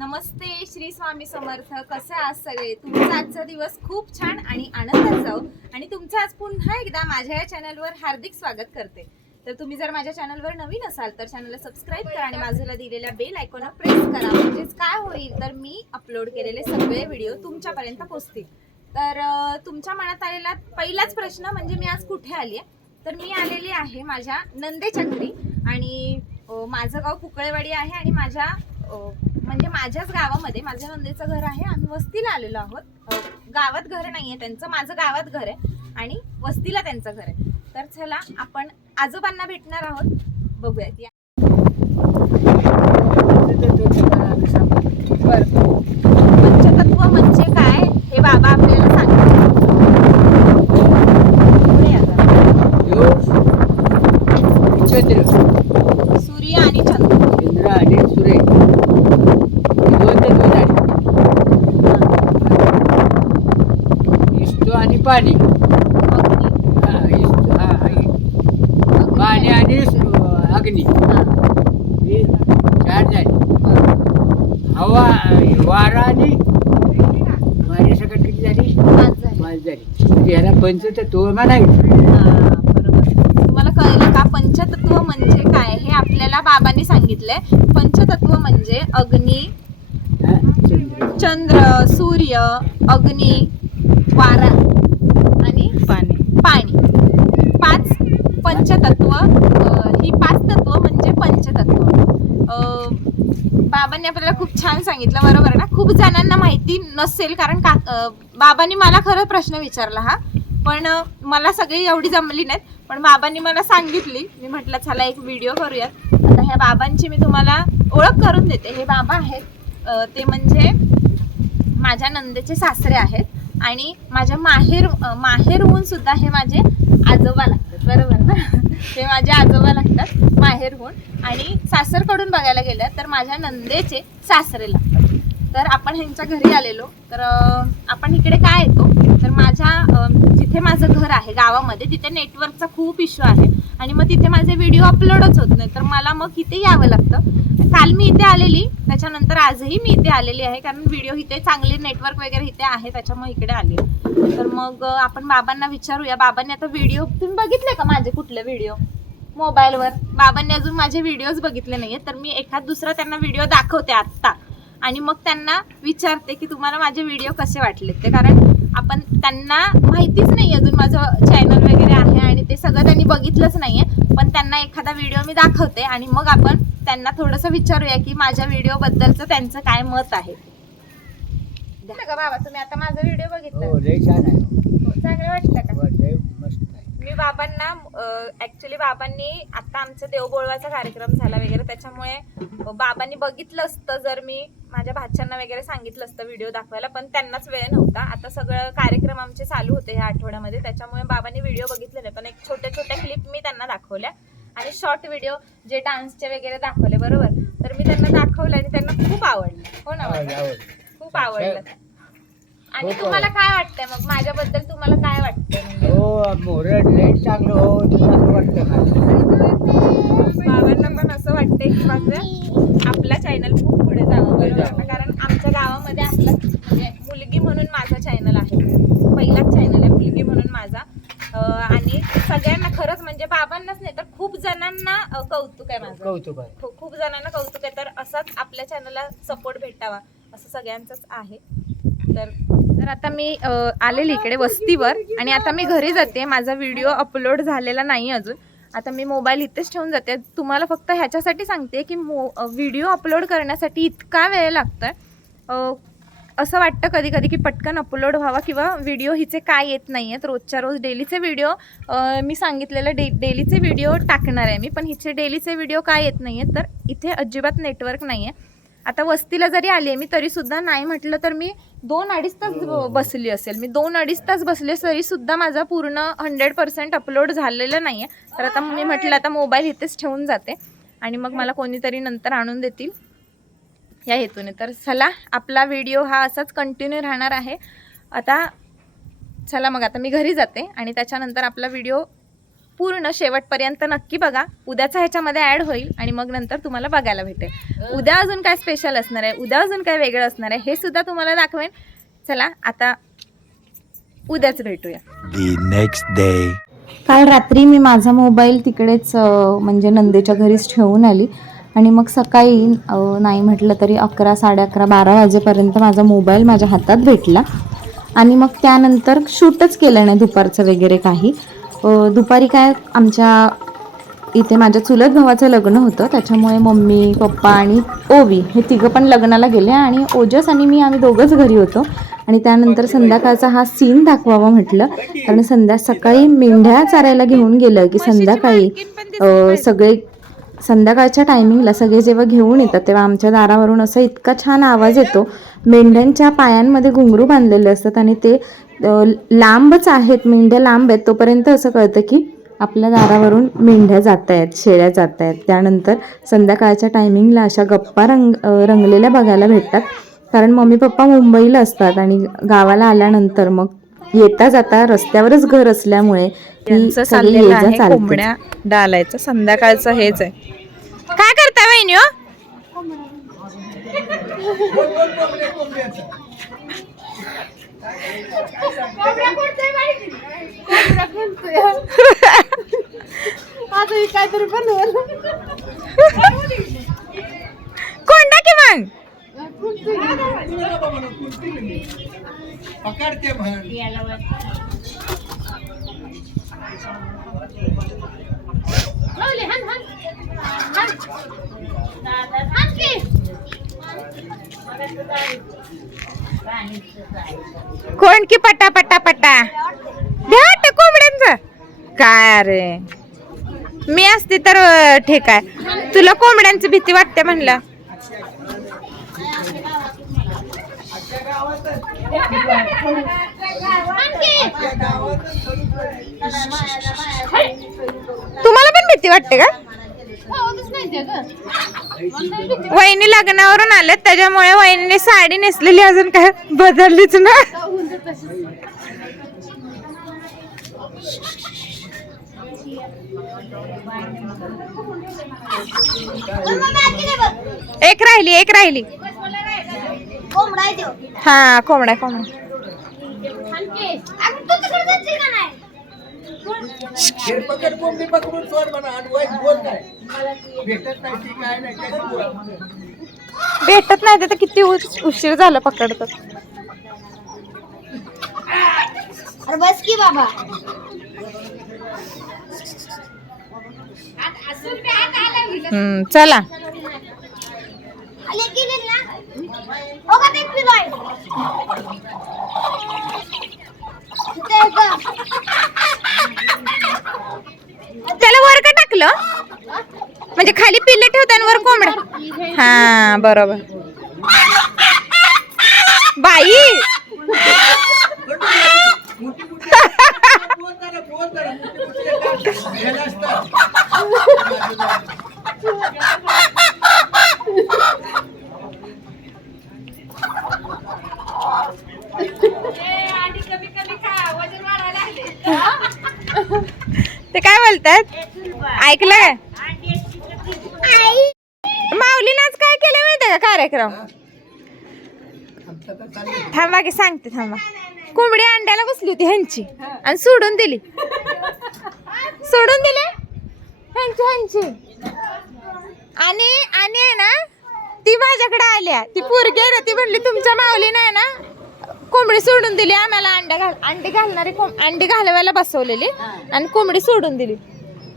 नमस्ते श्री स्वामी समर्थ. कसे आज सगळे? तुमचा आजचा दिवस खूप छान आणि आनंदात जाऊ हो. आणि तुमचं आज पुन्हा एकदा माझ्या या चॅनलवर हार्दिक स्वागत करते. तर तुम्ही जर माझ्या चॅनलवर नवीन असाल तर चॅनलला सबस्क्राईब करा आणि बाजूला दिलेल्या बेल आयकॉनला प्रेस करा. म्हणजेच काय होईल तर मी अपलोड केलेले सगळे व्हिडिओ तुमच्यापर्यंत पोहोचतील. तर तुमच्या मनात आलेला पहिलाच प्रश्न म्हणजे मी आज कुठे आली आहे? तर मी आलेली आहे माझ्या नंदेच्या घरी आणि माझं गाव कुकळेवाडी आहे आणि माझ्या म्हणजे माझ्याच गावामध्ये माझ्या नंदेचं घर आहे आम्ही वस्तीला आलेलो आहोत. गावात घर नाहीये त्यांचं माझं गावात घर आहे आणि वस्तीला त्यांचं घर आहे. तर चला आपण आजोबांना भेटणार आहोत. बघूयात या. बरं पंचतत्व म्हणजे काय हे बाबा आपल्याला सांगतात पुढे या जरा. चंद्र सूर्य आणि चंद्र इंद्र आणि सूर्य दोन ते दोन आणि इष्टो आणि पाणी अग्नी. हा, इष्टो हा, हा, इ- पाणी आणि स- अग्नी हा, हे चार झाले बरं. हवा वारा आणि वारी सकट किती झाली पाच झाले. पाच झाली म्हणजे ह्याला पंचतत्व म्हणायचं हा, बरोबर. तुम्हाला कळलं का? पंचतत्व म्हणजे काय? हे आपल्याला बाबांनी सांगितलंय. पंचतत्व म्हणजे अग्नी हा, चंद्र चंद्र सूर्य अग्नी वारा आणि पाणी. पाणी. पाच पंचतत्व अं, ही पाच तत्व म्हणजे पंचतत्व. अं, बाबांनी आपल्याला खूप छान सांगितलं बरोबर ना? खूप जणांना माहिती नसेल कारण का अं, बाबांनी मला खरं प्रश्न विचारला हा. पण मला सगळी एवढी जमली नाहीत पण बाबांनी मला सांगितली. मी म्हटलं चला एक व्हिडिओ करूयात. आता ह्या बाबांची मी तुम्हाला ओळख करून देते. हे बाबा आहेत ते म्हणजे माझ्या नंदेचे सासरे आहेत आणि माझ्या माहेर माहेरहून सुद्धा हे माझे आजोबा लागतात. बरोबर ना? ते माझे आजोबा लागतात माहेरहून. आणि सासरकडून बघायला गेलं तर माझ्या नंदेचे सासरे लागतात. तर आपण ह्यांच्या घरी आलेलो. तर आपण इकडे काय येतो? तर माझ्या जिथे माझं घर आहे गावामध्ये तिथे नेटवर्कचा खूप इश्यू आहे. आणि मग तिथे माझे व्हिडिओ अपलोडच होत नाही तर मला मग इथे यावं लागतं. काल मी इथे आलेली. त्याच्यानंतर आजही मी इथे आलेली आहे. कारण व्हिडिओ इथे चांगले नेटवर्क वगैरे इथे आहे. त्याच्यामुळे इकडे आले. तर मग आपण बाबांना विचारूया. बाबांनी आता व्हिडिओ तुम्ही बघितले का माझे कुठले व्हिडिओ मोबाईलवर. बाबांनी अजून माझे व्हिडिओज बघितले नाही तर मी एखाद दुसरा त्यांना व्हिडिओ दाखवते आत्ता. आणि मग त्यांना विचारते की तुम्हाला माझे व्हिडिओ कसे वाटले ते. कारण आपण त्यांना माहितीच नाही अजून माझं चॅनल वगैरे आहे आणि ते सगळं त्यांनी बघितलंच नाहीये. पण त्यांना एखादा व्हिडिओ मी दाखवते आणि मग आपण त्यांना थोडंसं विचारूया की माझ्या व्हिडिओ बद्दलचं त्यांचं काय मत आहे. बाबा तुम्ही आता माझा व्हिडिओ बघितला. हो आहे. चांगलं वाटलं का हो, लय मस्त आहे मी बाबांना ऍक्च्युली बाबांनी आता आमचा देवबोळवाचा कार्यक्रम झाला वगैरे त्याच्यामुळे बाबांनी बघितलं असतं जर मी माझ्या भाच्यांना वगैरे सांगितलं असतं व्हिडिओ दाखवायला पण त्यांनाच वेळ नव्हता. आता सगळं कार्यक्रम आमचे चालू होते ह्या आठवड्यामध्ये त्याच्यामुळे बाबांनी व्हिडिओ बघितले नाही. पण एक छोट्या छोट्या क्लिप मी त्यांना दाखवल्या. आणि शॉर्ट व्हिडिओ जे डान्सचे वगैरे दाखवले बरोबर? तर मी त्यांना दाखवलं आणि त्यांना खूप आवडलं. हो ना? आवड. खूप आवडलं. आणि खूप तुम्हाला काय वाटतंय? मग माझ्याबद्दल तुम्हाला काय वाटतंय? म्हणजे हो मोरड लय चांगलं हो असं वाटतं का बाबांना पण असं वाटतंय की माझं आपला चॅनल खूप पुढे जावं बरोबर. ना? कारण आमच्या गावामध्ये आपला म्हणजे मुलगी म्हणून माझा चॅनल आहे. पहिलाच चॅनल आहे मुलगी म्हणून माझा. अं, आणि सगळ्यांना खरंच म्हणजे बाबांनाच नाही तर खूप जणांना अं, कौतुक आहे माझं. कौतुक आहे. खू- खूप जणांना कौतुक आहे तर असंच आपल्या चॅनलला सपोर्ट भेटावा असं सगळ्यांचंच आहे. तर तर आता मी आलेली इकडे वस्तीवर आणि आता मी घरी जाते. माझा व्हिडिओ अपलोड झालेला नाही अजून. आता मी मोबाईल इथेच ठेवून जाते. तुम्हाला फक्त ह्याच्यासाठी सांगते की मो व्हिडिओ अपलोड करण्यासाठी इतका वेळ लागतोय. असं वाटतं कधी कधी की पटकन अपलोड व्हावा किंवा व्हिडिओ हिचे काय येत नाही आहेत रोजच्या रोज डेलीचे व्हिडिओ मी सांगितलेलं डे डेलीचे व्हिडिओ टाकणार आहे मी पण हिचे डेलीचे व्हिडिओ काय येत नाही आहेत तर इथे अजिबात नेटवर्क नाही आहे आता वस्तीला जरी आली आहे मी तरीसुद्धा नाही म्हटलं तर मी दोन अडीच तास ब- बसली असेल. मी दोन अडीच तास बसले तरीसुद्धा माझा पूर्ण हंड्रेड पर्सेंट अपलोड झालेलं नाही आहे तर आता मी म्हटलं आता मोबाईल इथेच ठेवून जाते आणि मग मला कोणीतरी नंतर आणून देतील या हेतूने. तर चला आपला व्हिडिओ हा असाच कंटिन्यू राहणार आहे. आता चला मग आता मी घरी जाते आणि त्याच्यानंतर आपला व्हिडिओ पूर्ण शेवटपर्यंत नक्की बघा. उद्याचा ह्याच्यामध्ये ॲड होईल आणि मग नंतर तुम्हाला बघायला भेटेल. उद्या अजून काय स्पेशल असणार आहे? उद्या अजून काय वेगळं असणार आहे? हे सुद्धा तुम्हाला दाखवेन. चला आता उद्याच भेटूया. The next day. काल रात्री मी माझा मोबाईल तिकडेच म्हणजे नंदेच्या घरीच ठेवून आली. आणि मग सकाळी नाही म्हटलं तरी अकरा साडे अकरा बारा वाजेपर्यंत माझा मोबाईल माझ्या हातात भेटला. आणि मग त्यानंतर शूटच केलं नाही दुपारचं वगैरे काही. दुपारी काय आमच्या इथे माझ्या चुलत भावाचं लग्न होतं त्याच्यामुळे मम्मी पप्पा आणि ओवी हे तिघं पण लग्नाला गेले आणि ओजस आणि मी आम्ही दोघंच घरी होतो. आणि त्यानंतर संध्याकाळचा हा सीन दाखवावा म्हटलं. कारण संध्या सकाळी मेंढ्या चारायला घेऊन गेलं की संध्याकाळी सगळे संध्याकाळच्या टायमिंगला सगळे जेव्हा घेऊन येतात तेव्हा आमच्या दारावरून असा इतका छान आवाज येतो. मेंढ्यांच्या पायांमध्ये घुंगरू बांधलेले असतात आणि ते लांबच आहेत मेंढ्या लांब आहेत तोपर्यंत असं कळतं की आपल्या दारावरून मेंढ्या जात आहेत शेळ्या जात आहेत त्यानंतर संध्याकाळच्या टायमिंगला अशा गप्पा रंग रंगलेल्या बघायला भेटतात. कारण मम्मी पप्पा मुंबईला असतात आणि गावाला आल्यानंतर मग येता जाता रस्त्यावरच घर असल्यामुळे. कोंबड्या डालायचं. संध्याकाळचं हेच आहे. काय करता वहिनी हो? कोंडा की मग? पकडते म्हण कोण की पटा पटा पटा द्या वाटतं कोंबड्यांचं. काय अरे? मी असते तर ठीक आहे. तुला कोंबड्यांची भीती वाटते म्हणलं. तुम्हाला पण भीती वाटते का? वहिनी लग्नावरून आल्यात त्याच्यामुळे वहिनीने साडी नेसलेली अजून काय बदललीच ना. एक राहिली एक राहिली. हा कोंबडा कोंबडा हे पकड कोंबडी पकडून सोड म्हणा आणि वाईट बोल काय? भेटत नाही ती काय नाही कशी बोल? भेटत नाही तर किती उश- उशीर झाला पकडतात अरे बस की बाबा. चला. त्याला वर का टाकलं. म्हणजे खाली पिल्ले ठेवताना वर कोंबडा. हा बरोबर. बाई मोठी मोठी बोल जरा, बोल जरा, मोठी मोठी काय? गेलं असतं. ते काय बोलतात? ऐकलं काय माऊलीनं आज काय केलं माहितीये का कार्यक्रम? थांबा की सांगते थांबा. कोंबडी अंड्याला बसली होती ह्यांची आणि सोडून दिली. सोडून दिले? ह्यांची ह्यांची. आणि आणि आहे ना ती माझ्याकडे आल्या ती पोरगी आहे ना ती म्हणली तुमच्या माऊलीनं आहे ना कोंबडी सोडून दिली आम्हाला अंडा घाल अंडी घालणारी कोंब अंडी घालवायला बसवलेली आणि कोंबडी सोडून दिली.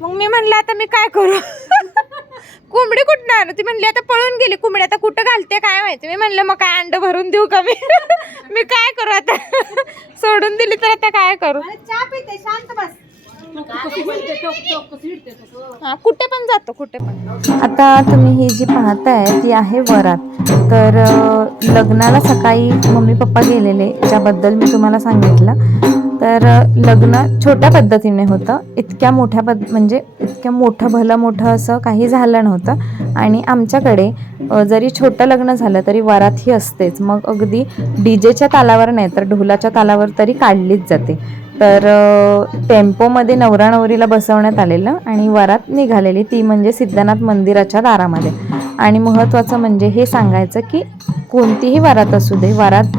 मग मी म्हणलं आता मी काय करू? कोंबडी कुठं आणू? ती म्हणली आता पळून गेली कोंबडी आता कुठं घालते काय माहिती? मी म्हणलं मग काय अंड भरून देऊ का मी? मी काय करू आता? सोडून दिली तर आता काय करू? चहा पिते शांत बस. हा कुठे पण जातो कुठे पण. आता तुम्ही ही जी पाहताय ती आहे वरात. तर लग्नाला सकाळी मम्मी पप्पा गेलेले ज्याबद्दल मी तुम्हाला सांगितलं. तर लग्न छोट्या पद्धतीने होतं. इतक्या मोठ्या पद म्हणजे इतक्या मोठं भलं मोठं असं काही झालं नव्हतं. आणि आमच्याकडे जरी छोटं लग्न झालं तरी वरात ही असतेच. मग अगदी डी जेच्या तालावर नाही तर ढोलाच्या तालावर तरी काढलीच जाते. तर टेम्पोमध्ये नवरा नवरीला बसवण्यात आलेलं आणि वरात निघालेली ती म्हणजे सिद्धनाथ मंदिराच्या दारामध्ये. आणि महत्त्वाचं म्हणजे हे सांगायचं की कोणतीही वरात असू दे वरात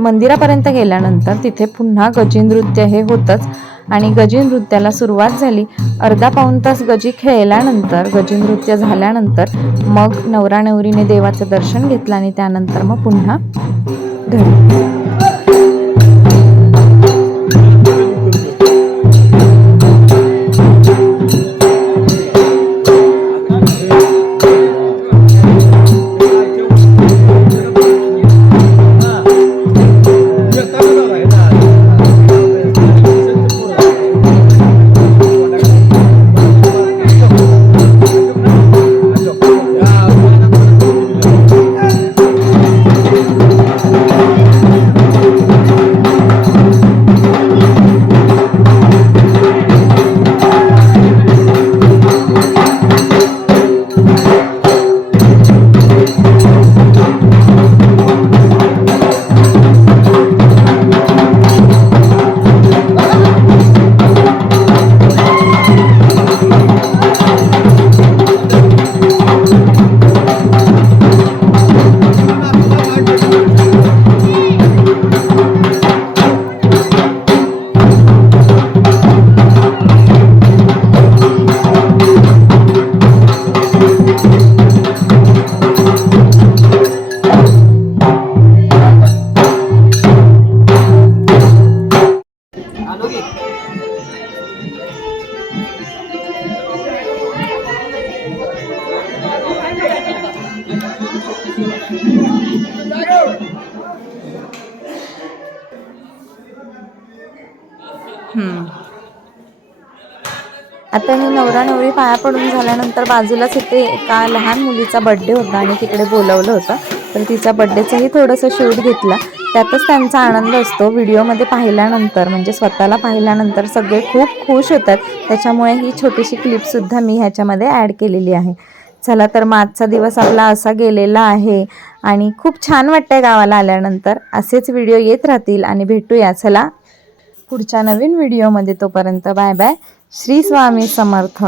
मंदिरापर्यंत गेल्यानंतर तिथे पुन्हा गजी नृत्य हे होतंच. आणि गजी नृत्याला सुरुवात झाली. अर्धा पाऊण तास गजी खेळल्यानंतर गजी नृत्य झाल्यानंतर मग नवरा नवरीने देवाचं दर्शन घेतलं आणि त्यानंतर मग पुन्हा घरी. आता हे नवरा नवरी पाया पडून झाल्यानंतर बाजूलाच इथे एका लहान मुलीचा बड्डे होता आणि तिकडे बोलवलं होतं. तर तिचा बड्डेचंही थोडंसं शूट घेतला. त्यातच त्यांचा आनंद असतो. व्हिडिओमध्ये पाहिल्यानंतर म्हणजे स्वतःला पाहिल्यानंतर सगळे खूप खुश होतात. त्याच्यामुळे ही छोटीशी क्लिपसुद्धा मी ह्याच्यामध्ये ॲड केलेली आहे. चला तर मग आजचा दिवस आपला असा गेलेला आहे. आणि खूप छान वाटतंय गावाला आल्यानंतर. असेच व्हिडिओ येत राहतील आणि भेटूया. चला पुढच्या नवीन व्हिडिओमध्ये तोपर्यंत बाय बाय. श्री स्वामी समर्थ.